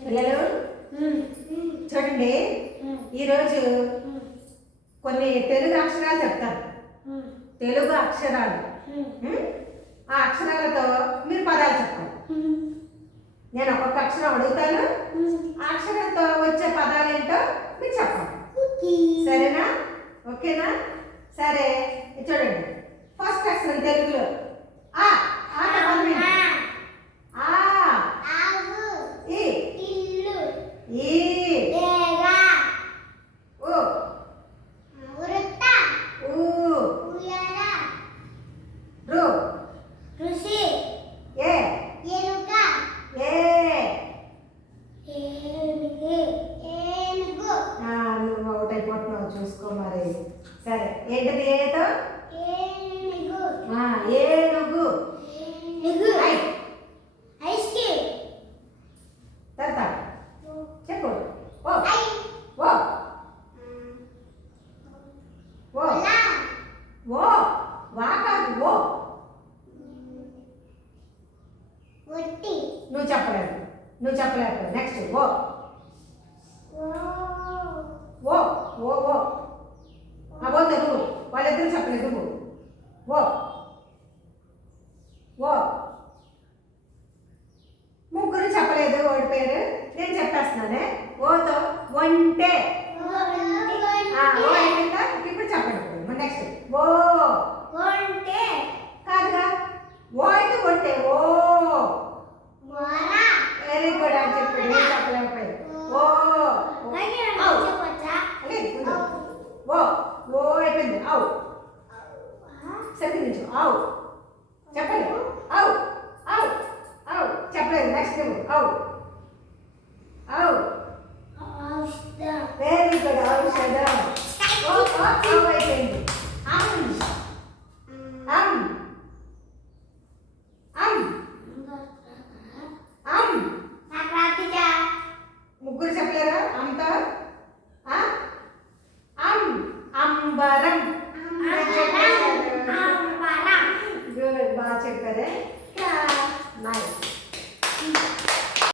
పిల్లలు చూడండి, ఈరోజు కొన్ని తెలుగు అక్షరాలు చెప్తాను. తెలుగు అక్షరాలు, ఆ అక్షరాలతో మీరు పదాలు చెప్పాలి. నేను ఒక్కొక్క అక్షరం అడుగుతాను, ఆ అక్షరంతో వచ్చే పదాలు ఏంటో మీరు చెప్పాలి. సరేనా? ఓకేనా? సరే, చూడండి. ఫస్ట్ అక్షరం తెలుగులో ఆ. నువ్వు అవుట్ అయిపోతున్నావు, చూసుకో మరి. సరే, ఏంటిది? ఏతో ఏనుగు. తర్వాత చెప్పు. ఓ ఓ ఓ ఓ వా కాదు, ఓ. నువ్వు చెప్పలేదు. నెక్స్ట్ ఓ ఓ ఓ ఓ ఓ తెలుగు. వాళ్ళిద్దరు చెప్పలేదు. ఓ ఓ ముగ్గురు చెప్పలేదు వాడి పేరు. నేను చెప్పేస్తున్నానే. ఓతో ఒంటె. ఓ అయిపోయిందా? ఇప్పుడు చెప్పండి. నెక్స్ట్ ఓ కాదుగా, ఓ అయితే ఒంటె. ఓ వెరీ గుడ్ అని చెప్పాడు. నేను చెప్పలేకపోయాడు. ఓ ఓ ఓ అయిపోయింది. అవు సెకండ్ నుంచి అవు చెప్పండి. అవు అవు అవు చెప్పలేదు. నెక్స్ట్ అవు అవు వెరీ గుడ్. ఔషధం. అవు అయిపోయింది. ముగ్గురు చెప్పలేరా? అంత అంబరం. గుడ్, బాగా చెప్పారే. నైస్.